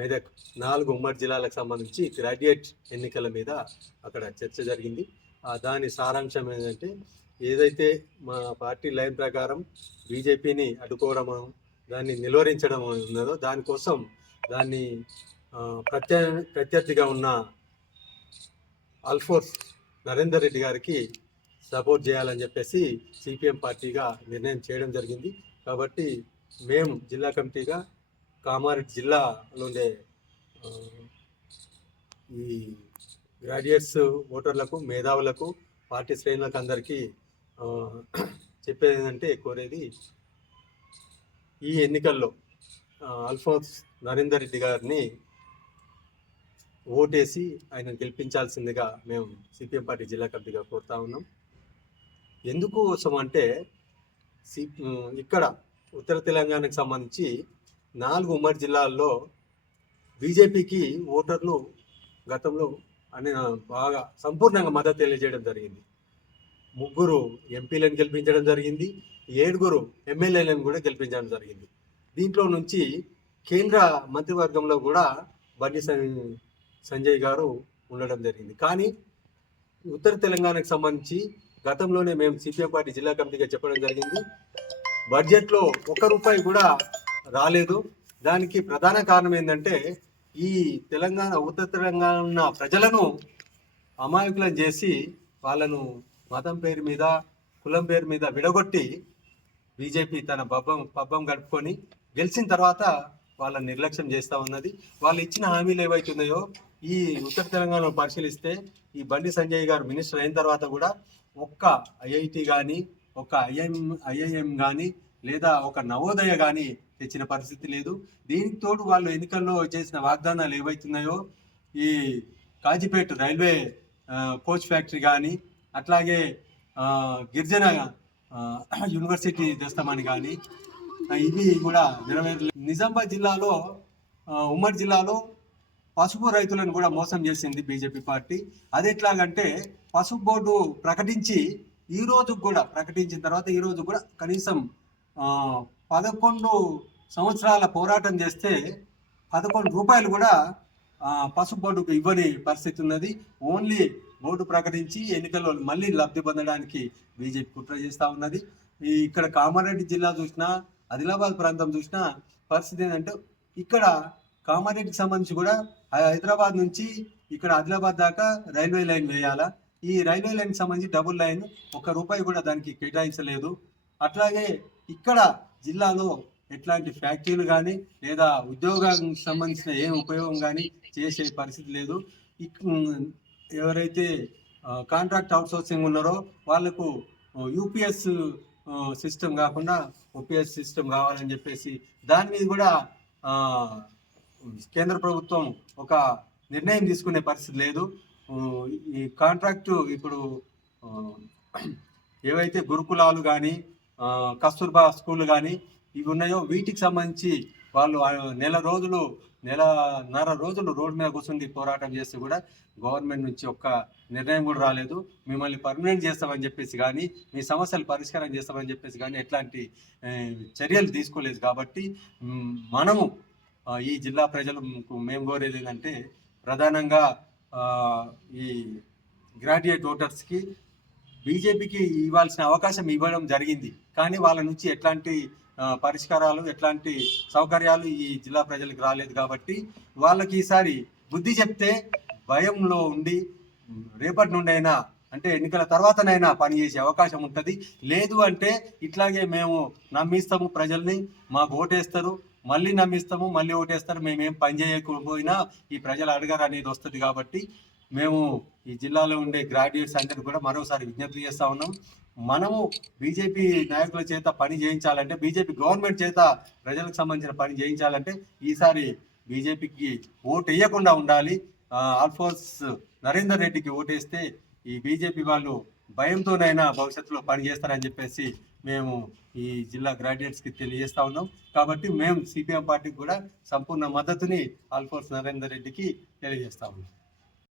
మెదక్ నాలుగు ఉమ్మడి జిల్లాలకు సంబంధించి గ్రాడ్యుయేట్ ఎన్నికల మీద అక్కడ చర్చ జరిగింది. దాని సారాంశం ఏంటంటే ఏదైతే మా పార్టీ లైన్ ప్రకారం బీజేపీని అడ్డుకోవడము దాన్ని నిలువరించడం ఉన్నదో దానికోసం దాన్ని ప్రత్య ప్రత్యర్థిగా ఉన్న అల్ఫోర్స్ నరేందర్ రెడ్డి గారికి సపోర్ట్ చేయాలని చెప్పేసి సిపిఎం పార్టీగా నిర్ణయం చేయడం జరిగింది. కాబట్టి మేము జిల్లా కమిటీగా కామారెడ్డి జిల్లాలో ఉండే ఈ గ్రాడ్యుయేట్స్ ఓటర్లకు మేధావులకు పార్టీ శ్రేణులకు అందరికీ చెప్పేది ఏంటంటే కోరేది ఈ ఎన్నికల్లో అల్ఫోన్స్ నరేందర్ రెడ్డి గారిని ఓటేసి ఆయన గెలిపించాల్సిందిగా మేము సిపిఎం పార్టీ జిల్లా కమిటీగా కోరుతా ఉన్నాం. ఎందుకు కోసం అంటే సి ఇక్కడ ఉత్తర తెలంగాణకు సంబంధించి నాలుగు ఉమ్మడి జిల్లాల్లో బీజేపీకి ఓటర్లు గతంలో అని బాగా సంపూర్ణంగా మద్దతు తెలియజేయడం జరిగింది. ముగ్గురు ఎంపీలను గెలిపించడం జరిగింది. ఏడుగురు ఎమ్మెల్యేలను కూడా గెలిపించడం జరిగింది. దీంట్లో నుంచి కేంద్ర మంత్రివర్గంలో కూడా బండి సం- సంజయ్ గారు ఉండడం జరిగింది. కానీ ఉత్తర తెలంగాణకు సంబంధించి గతంలోనే మేము సిపిఎం పార్టీ జిల్లా కమిటీగా చెప్పడం జరిగింది. బడ్జెట్లో ఒక్క రూపాయి కూడా రాలేదు. దానికి ప్రధాన కారణం ఏంటంటే ఈ తెలంగాణ ఉత్తర తెలంగాణ ఉన్న ప్రజలను అమాయకులను చేసి వాళ్ళను మతం పేరు మీద కులం పేరు మీద విడగొట్టి బీజేపీ తన పబ్బం పబ్బం గడుపుకొని గెలిచిన తర్వాత వాళ్ళని నిర్లక్ష్యం చేస్తూ ఉన్నది. వాళ్ళు ఇచ్చిన హామీలు ఏవైతున్నాయో ఈ ఉత్తర తెలంగాణలో పరిశీలిస్తే ఈ బండి సంజయ్ గారు మినిస్టర్ అయిన తర్వాత కూడా ఒక్క ఐఐటి కానీ ఒక ఐఎం ఐఐఎం కానీ లేదా ఒక నవోదయ కానీ తెచ్చిన పరిస్థితి లేదు. దీనికి తోడు వాళ్ళు ఎన్నికల్లో చేసిన వాగ్దానాలు ఏవైతున్నాయో ఈ కాజీపేట రైల్వే కోచ్ ఫ్యాక్టరీ కానీ అట్లాగే గిరిజన యూనివర్సిటీ తెస్తామని కానీ ఇవి కూడా నెరవేరలేదు. నిజామాబాద్ జిల్లాలో ఉమ్మడి జిల్లాలో పసుపు రైతులను కూడా మోసం చేసింది బీజేపీ పార్టీ. అది ఎట్లాగంటే పసుపు బోర్డు ప్రకటించి ఈ రోజు కూడా ప్రకటించిన తర్వాత ఈ రోజు కూడా కనీసం పదకొండు సంవత్సరాల పోరాటం చేస్తే పదకొండు రూపాయలు కూడా పసుపు బోర్డుకు ఇవ్వని పరిస్థితి ఉన్నది. ఓన్లీ బోర్డు ప్రకటించి ఎన్నికల్లో మళ్ళీ లబ్ధి పొందడానికి బీజేపీ కుట్ర చేస్తూ ఉన్నది. ఈ ఇక్కడ కామారెడ్డి జిల్లా చూసినా ఆదిలాబాద్ ప్రాంతం చూసినా పరిస్థితి ఏంటంటే ఇక్కడ కామారెడ్డికి సంబంధించి కూడా హైదరాబాద్ నుంచి ఇక్కడ ఆదిలాబాద్ దాకా రైల్వే లైన్ వేయాలా? ఈ రైల్వే లైన్ సంబంధించి డబుల్ లైన్ ఒక్క రూపాయి కూడా దానికి కేటాయించలేదు. అట్లాగే ఇక్కడ జిల్లాలో ఎట్లాంటి ఫ్యాక్టరీలు కానీ లేదా ఉద్యోగానికి సంబంధించిన ఏం ఉపయోగం కానీ చేసే పరిస్థితి లేదు. ఎవరైతే కాంట్రాక్ట్ అవుట్సోర్సింగ్ ఉన్నారో వాళ్ళకు యూపీఎస్ సిస్టమ్ కాకుండా ఓపీఎస్ సిస్టమ్ కావాలని చెప్పేసి దాని మీద కూడా కేంద్ర ప్రభుత్వం ఒక నిర్ణయం తీసుకునే పరిస్థితి లేదు. ఈ కాంట్రాక్టు ఇప్పుడు ఏవైతే గురుకులాలు కానీ కస్తూర్బా స్కూల్ కానీ ఇవి ఉన్నాయో వీటికి సంబంధించి వాళ్ళు నెల రోజులు నెలన్నర రోజులు రోడ్డు మీద కూర్చుండి పోరాటం చేస్తే కూడా గవర్నమెంట్ నుంచి ఒక్క నిర్ణయం కూడా రాలేదు. మిమ్మల్ని పర్మనెంట్ చేస్తామని చెప్పేసి కానీ మీ సమస్యలు పరిష్కారం చేస్తామని చెప్పేసి కానీ ఎట్లాంటి చర్యలు తీసుకోలేదు కాబట్టి మనము ఈ జిల్లా ప్రజలు మేము కోరేది ఏంటంటే ప్రధానంగా ఈ గ్రాడ్యుయేట్ ఓటర్స్కి బీజేపీకి ఇవ్వాల్సిన అవకాశం ఇవ్వడం జరిగింది. కానీ వాళ్ళ నుంచి ఎట్లాంటి పరిష్కారాలు ఎట్లాంటి సౌకర్యాలు ఈ జిల్లా ప్రజలకు రాలేదు కాబట్టి వాళ్ళకి ఈసారి బుద్ధి చెప్తే భయంలో ఉండి రేపటి నుండైనా అంటే ఎన్నికల తర్వాతనైనా పనిచేసే అవకాశం ఉంటుంది. లేదు అంటే ఇట్లాగే మేము నమ్మిస్తాము ప్రజల్ని మాకు ఓటేస్తారు మళ్ళీ నమ్మిస్తాము మళ్ళీ ఓటేస్తారు మేమేం పని చేయకపోయినా ఈ ప్రజలు అడగారు అనేది వస్తుంది కాబట్టి మేము ఈ జిల్లాలో ఉండే గ్రాడ్యుయేట్స్ అందరికీ కూడా మరోసారి విజ్ఞప్తి చేస్తా ఉన్నాం. మనము బీజేపీ నాయకుల చేత పని చేయించాలంటే బీజేపీ గవర్నమెంట్ చేత ప్రజలకు సంబంధించిన పని చేయించాలంటే ఈసారి బీజేపీకి ఓటు వేయకుండా ఉండాలి. ఆల్ఫోన్స్ నరేందర్ రెడ్డికి ఓటేస్తే ఈ బీజేపీ వాళ్ళు భయంతోనైనా భవిష్యత్తులో పని చేస్తారని చెప్పేసి మేము ఈ జిల్లా గ్రాడ్యుయేట్స్కి తెలియజేస్తా ఉన్నాం. కాబట్టి మేము సిపిఎం పార్టీకి కూడా సంపూర్ణ మద్దతుని ఆల్ఫోన్స్ నరేందర్ రెడ్డికి తెలియజేస్తా ఉన్నాం.